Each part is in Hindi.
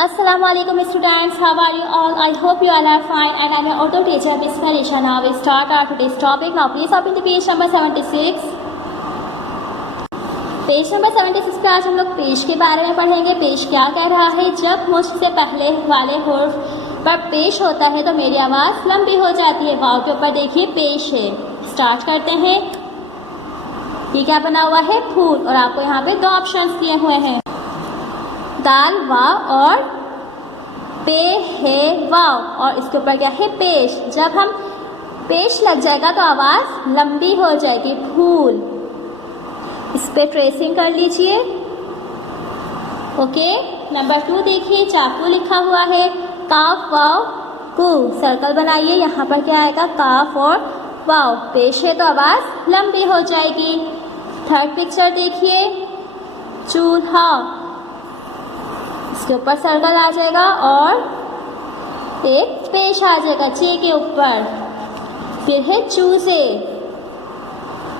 Assalamualaikum students, how are you all? I hope you all are fine and I am your auto teacher Miss Marisha. Now we start our today's topic. Now please open the page number 76. Page number 76 पे आज हम लोग पेश के बारे में पढ़ेंगे। पेश क्या कह रहा है, जब मुझ से पहले वाले हुर्फ पर पेश होता है तो मेरी आवाज़ लंबी हो जाती है। वाव के ऊपर देखिए पेश है। स्टार्ट करते हैं। ये क्या बना हुआ है, फूल, और आपको यहाँ पे दो ऑप्शंस दिए हुए हैं, दाल वाव और पे है वाव, और इसके ऊपर क्या है, पेश। जब हम पेश लग जाएगा तो आवाज़ लंबी हो जाएगी, फूल। इस पे ट्रेसिंग कर लीजिए। ओके, नंबर 2 देखिए, चाकू लिखा हुआ है, काफ वाव कू, सर्कल बनाइए। यहाँ पर क्या आएगा, काफ और वाव, पेश है तो आवाज़ लंबी हो जाएगी। थर्ड पिक्चर देखिए, चूल्हा, इसके ऊपर सर्कल आ जाएगा और एक पेश आ जाएगा चे के ऊपर। फिर है चूजे,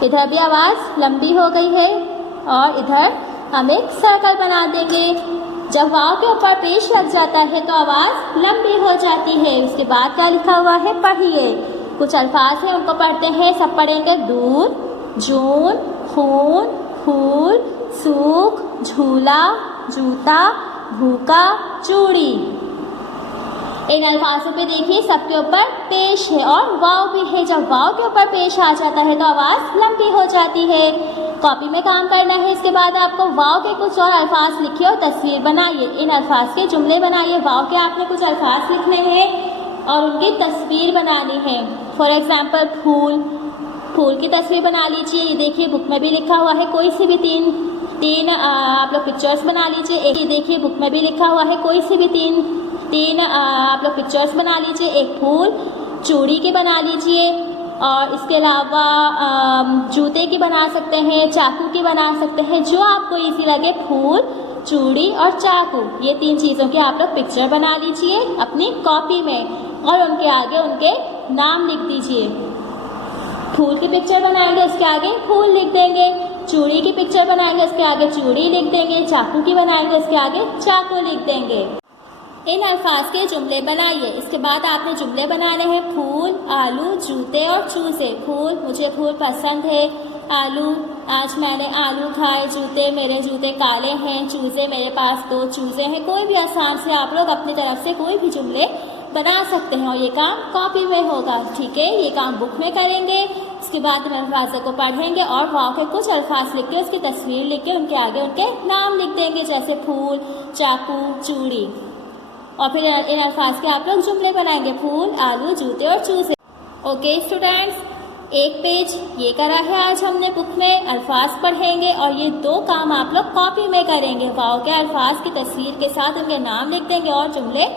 इधर भी आवाज़ लंबी हो गई है और इधर हम एक सर्कल बना देंगे। जब वाव के ऊपर पेश लग जाता है तो आवाज़ लंबी हो जाती है। उसके बाद क्या लिखा हुआ है, पढ़िए। कुछ अल्फाज हैं, उनको पढ़ते हैं, सब पढ़ेंगे। दूध, जून, खून, फूल, सूख, झूला, जूता, भूका, चूड़ी। इन अल्फाजों पे देखिए सबके ऊपर पेश है और वाव भी है। जब वाव के ऊपर पेश आ जाता है तो आवाज़ लंबी हो जाती है। कॉपी में काम करना है। इसके बाद आपको वाव के कुछ और अल्फाज लिखिए और तस्वीर बनाइए। इन अल्फाज के जुमले बनाइए। वाव के आपने कुछ अल्फाज लिखने हैं और उनकी तस्वीर बनानी है। फॉर एग्जाम्पल फूल, फूल की तस्वीर बना लीजिए। ये देखिए बुक में भी लिखा हुआ है, कोई सी भी तीन आप लोग पिक्चर्स बना लीजिए। एक ये देखिए बुक में भी लिखा हुआ है, कोई सी भी तीन आप लोग पिक्चर्स बना लीजिए। एक फूल, चूड़ी की बना लीजिए, और इसके अलावा जूते की बना सकते हैं, चाकू की बना सकते हैं, जो आपको इजी लगे। फूल, चूड़ी और चाकू, ये 3 चीज़ों की आप लोग पिक्चर बना लीजिए अपनी कॉपी में और उनके आगे उनके नाम लिख दीजिए। फूल की पिक्चर बनाएंगे, उसके आगे फूल लिख देंगे। चूड़ी की पिक्चर बनाएंगे, उसके आगे चूड़ी लिख देंगे। चाकू की बनाएंगे, उसके आगे चाकू लिख देंगे। इन अल्फाज के जुमले बनाइए। इसके बाद आपने जुमले बनाने हैं, फूल, आलू, जूते और चूजे। फूल, मुझे फूल पसंद है। आलू, आज मैंने आलू खाए। जूते, मेरे जूते काले हैं। चूजे, मेरे पास 2 चूजे हैं। कोई भी आसान से आप लोग अपनी तरफ से कोई भी जुमले बना सकते हैं और ये काम कॉपी में होगा। ठीक है, ये काम बुक में करेंगे। उसके बाद इन अल्फाज को पढ़ेंगे और वाव के कुछ अल्फाज लिख के उसकी तस्वीर लिख के उनके आगे उनके नाम लिख देंगे, जैसे फूल, चाकू, चूड़ी। और फिर इन अल्फाज के आप लोग जुमले बनाएंगे, फूल, आलू, जूते और चूजे। ओके स्टूडेंट्स, एक पेज ये करा है आज हमने बुक में। अल्फाज पढ़ेंगे और ये 2 काम आप लोग कॉपी में करेंगे। वाव के अल्फाज की तस्वीर के साथ उनके नाम लिख देंगे और जुमले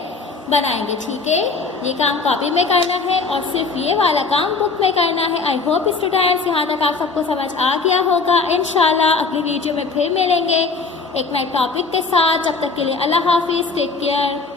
बनाएंगे। ठीक है, ये काम कॉपी में करना है और सिर्फ ये वाला काम बुक में करना है। आई होप स्टूडेंट्स यहाँ तक आप सबको समझ आ गया होगा। इंशाल्लाह अगली वीडियो में फिर मिलेंगे एक नए टॉपिक के साथ। जब तक के लिए अल्लाह हाफिज़, टेक केयर।